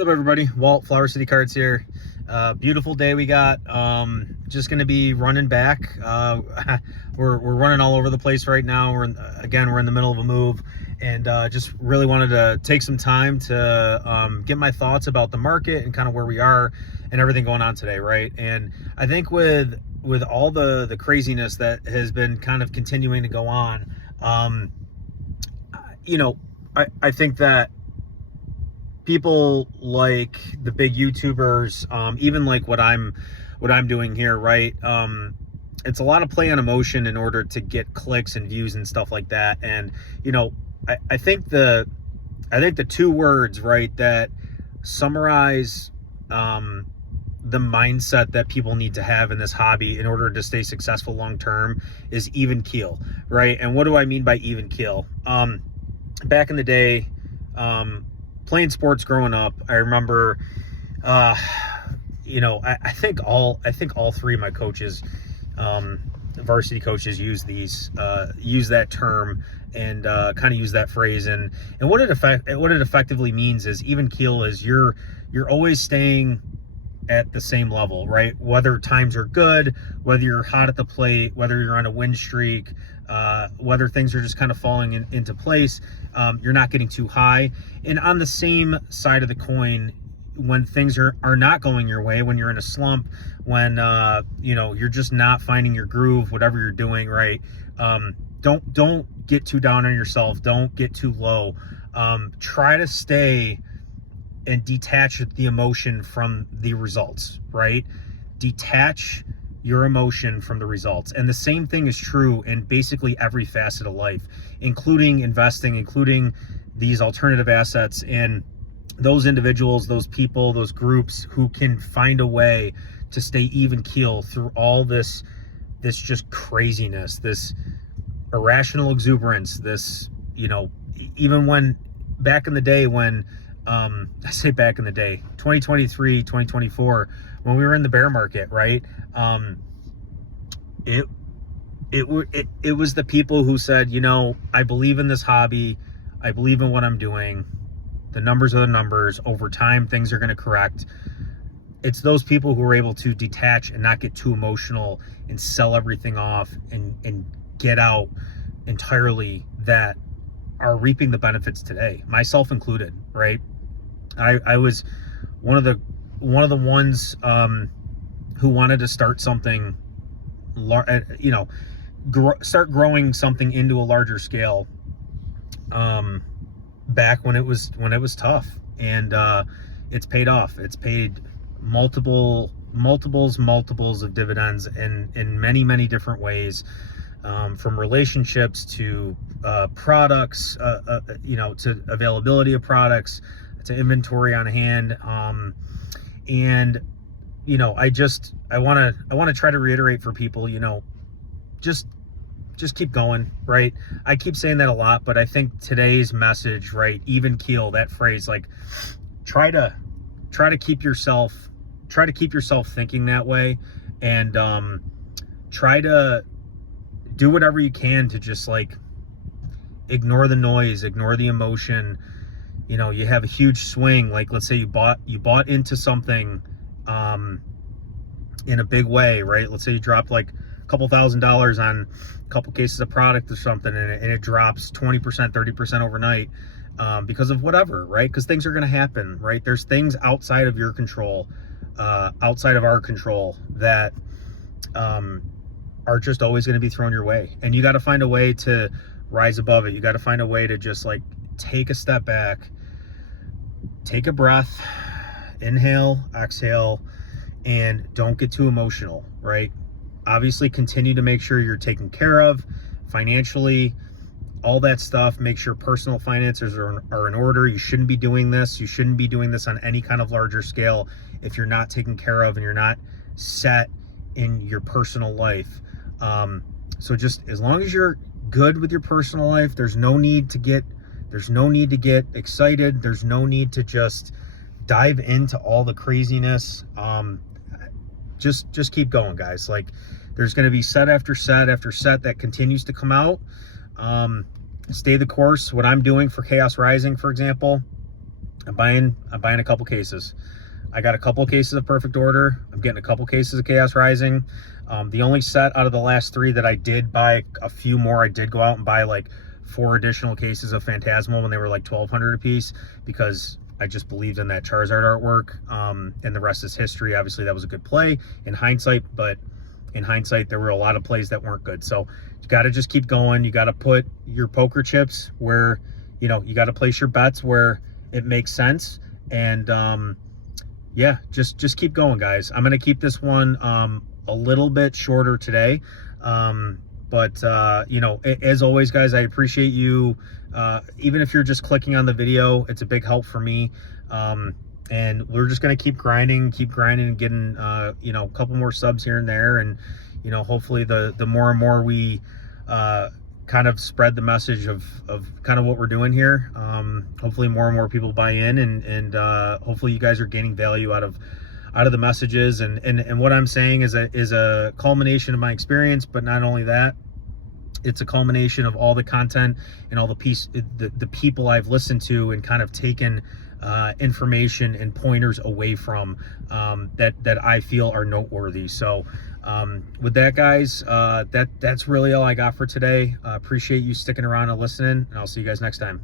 What's up, everybody? Walt, Flower City Cards here. Beautiful day we got. Just gonna be running back. We're running all over the place right now. We're in the middle of a move, and just really wanted to take some time to get my thoughts about the market and kind of where we are and everything going on today, right? And I think with all the craziness that has been kind of continuing to go on, I think that people like the big YouTubers, even like what I'm doing here, right? It's a lot of play on emotion in order to get clicks and views and stuff like that. And I think the two words, right, that summarize the mindset that people need to have in this hobby in order to stay successful long term is even keel, right? And what do I mean by even keel? Back in the day, playing sports growing up, I remember, I think all three of my coaches, varsity coaches, use that term and kind of use that phrase. And what it effectively means is even keel is you're always staying at the same level, right? Whether times are good, whether you're hot at the plate, whether you're on a win streak, whether things are just kind of falling into place, you're not getting too high. And on the same side of the coin, when things are not going your way, when you're in a slump, when you're just not finding your groove, whatever you're doing, right? Don't get too down on yourself. Don't get too low. Try to stay and detach the emotion from the results, right? Detach your emotion from the results. And the same thing is true in basically every facet of life, including investing, including these alternative assets, and those individuals, those people, those groups who can find a way to stay even keel through all this just craziness, this irrational exuberance, this, even when back in the day when, I say back in the day, 2023, 2024, when we were in the bear market, right? It was the people who said, I believe in this hobby. I believe in what I'm doing. The numbers are the numbers. Over time, things are going to correct. It's those people who are able to detach and not get too emotional and sell everything off and get out entirely that are reaping the benefits today, myself included, right? I was one of the ones who wanted to start something, start growing something into a larger scale back when it was tough, and it's paid off. It's paid multiples of dividends in many different ways, from relationships to products, to availability of products, to inventory on hand. And I want to try to reiterate for people, just keep going, right? I keep saying that a lot, but I think today's message, right, even keel, that phrase, like try to keep yourself thinking that way, and try to do whatever you can to just like ignore the noise, ignore the emotion. You have a huge swing, like let's say you bought into something in a big way, right? Let's say you dropped like a couple $1,000s on a couple cases of product or something, and it drops 20%, 30% overnight, because of whatever, right? Because things are going to happen, right? There's things outside of your control, outside of our control, that are just always going to be thrown your way, and you got to find a way to rise above it. You got to find a way to just like take a step back, take a breath, inhale, exhale, and don't get too emotional, right? Obviously, continue to make sure you're taken care of financially, all that stuff. Make sure personal finances are in order. You shouldn't be doing this. You shouldn't be doing this on any kind of larger scale if you're not taken care of and you're not set in your personal life. So just as long as you're good with your personal life, there's no need to get excited. There's no need to just dive into all the craziness. Just keep going, guys. Like, there's going to be set after set after set that continues to come out. Stay the course. What I'm doing for Chaos Rising, for example, I'm buying a couple cases. I got a couple cases of Perfect Order. I'm getting a couple cases of Chaos Rising. The only set out of the last 3 that I did buy a few more, I did go out and buy like 4 additional cases of Phantasmal when they were like 1,200 a piece, because I just believed in that Charizard artwork. And the rest is history. Obviously, that was a good play in hindsight, but in hindsight, there were a lot of plays that weren't good. So you got to just keep going. You got to put your poker chips where, you know, you got to place your bets where it makes sense. And yeah, just keep going, guys. I'm going to keep this one a little bit shorter today. But you know, as always, guys, I appreciate you. Even if you're just clicking on the video, it's a big help for me. And we're just going to keep grinding and getting, you know, a couple more subs here and there. And, you know, hopefully the more and more we kind of spread the message of kind of what we're doing here, hopefully more and more people buy in, and hopefully you guys are gaining value out of the messages. And what I'm saying is a culmination of my experience, but not only that, it's a culmination of all the content and all the people I've listened to and kind of taken information and pointers away from that I feel are noteworthy. So with that, guys, that's really all I got for today. Appreciate you sticking around and listening, and I'll see you guys next time.